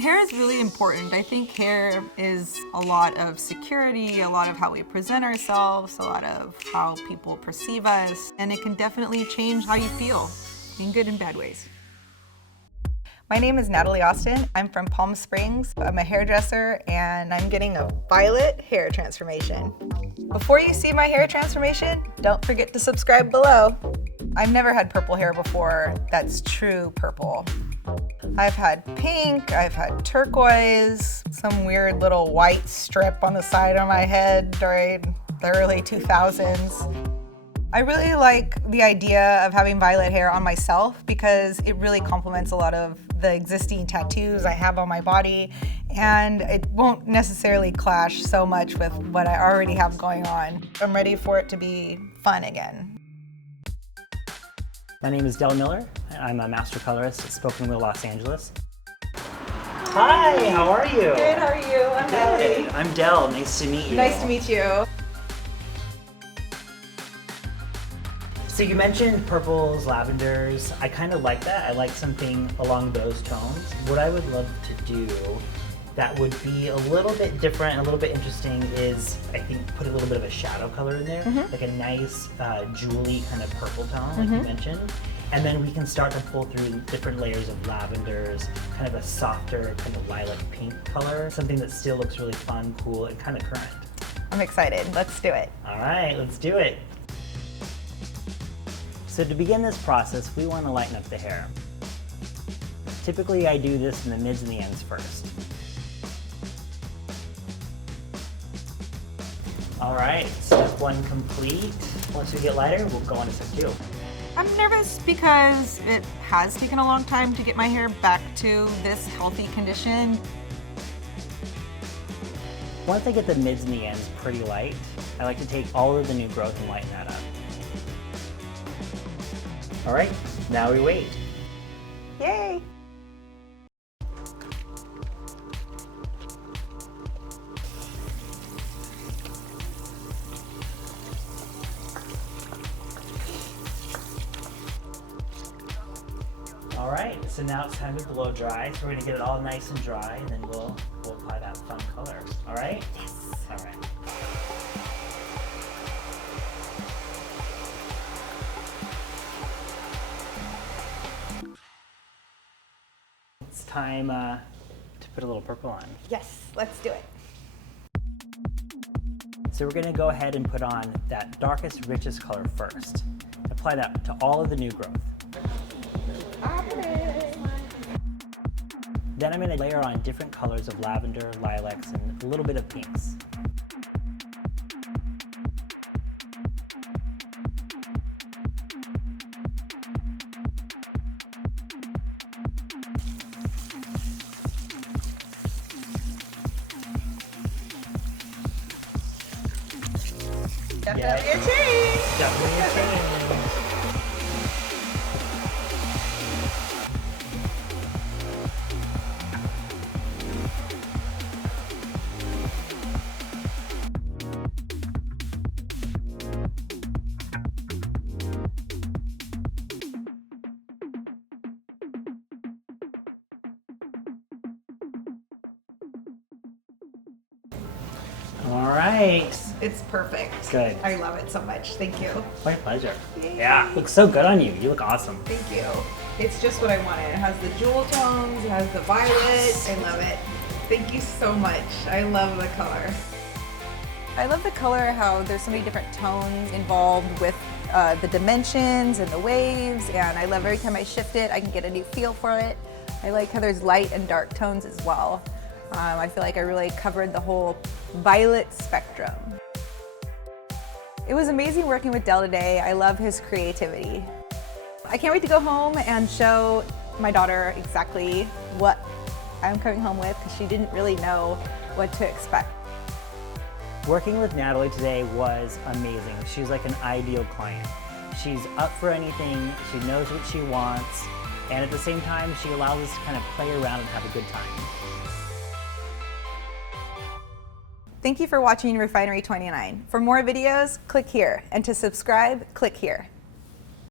Hair is really important. I think hair is a lot of security, a lot of how we present ourselves, a lot of how people perceive us, and it can definitely change how you feel in good and bad ways. My name is Natalie Austin. I'm from Palm Springs. I'm a hairdresser and I'm getting a violet hair transformation. Before you see my hair transformation, don't forget to subscribe below. I've never had purple hair before that's true purple. I've had pink, I've had turquoise, some weird little white strip on the side of my head during the early 2000s. I really like the idea of having violet hair on myself because it really complements a lot of the existing tattoos I have on my body, and it won't necessarily clash so much with what I already have going on. I'm ready for it to be fun again. My name is Del Miller. I'm a master colorist at Spoken Wheel, Los Angeles. Hi, how are you? Good, how are you? I'm Natalie. I'm Del, nice to meet you. Nice to meet you. So you mentioned purples, lavenders. I kind of like that. I like something along those tones. What I would love to do that would be a little bit different, a little bit interesting is, I think, put a little bit of a shadow color in there, like a nice jewelly kind of purple tone, like you mentioned. And then we can start to pull through different layers of lavenders, kind of a softer, kind of lilac pink color, something that still looks really fun, cool, and kind of current. I'm excited. Let's do it. All right, let's do it. So to begin this process, we want to lighten up the hair. Typically, I do this in the mids and the ends first. All right, step one complete. Once we get lighter, we'll go on to step two. I'm nervous because it has taken a long time to get my hair back to this healthy condition. Once I get the mids and the ends pretty light, I like to take all of the new growth and lighten that up. All right, now we wait. Yay! All right, so now it's time to blow dry. So we're gonna get it all nice and dry, and then we'll apply that fun color. All right? Yes. All right. It's time to put a little purple on. Yes, let's do it. So we're gonna go ahead and put on that darkest, richest color first. Apply that to all of the new growth. Then I'm gonna layer on different colors of lavender, lilacs, and a little bit of pinks. Definitely a change. Definitely a change. All right. It's perfect. Good. I love it so much. Thank you. My pleasure. Yay. Yeah, looks so good on you. You look awesome. Thank you. It's just what I wanted. It has the jewel tones, it has the violet. I love it. Thank you so much. I love the color. I love the color, how there's so many different tones involved with the dimensions and the waves, and I love every time I shift it, I can get a new feel for it. I like how there's light and dark tones as well. I feel like I really covered the whole violet spectrum. It was amazing working with Del today. I love his creativity. I can't wait to go home and show my daughter exactly what I'm coming home with because she didn't really know what to expect. Working with Natalie today was amazing. She's like an ideal client. She's up for anything, she knows what she wants, and at the same time, she allows us to kind of play around and have a good time. Thank you for watching Refinery29. For more videos, click here, and to subscribe, click here.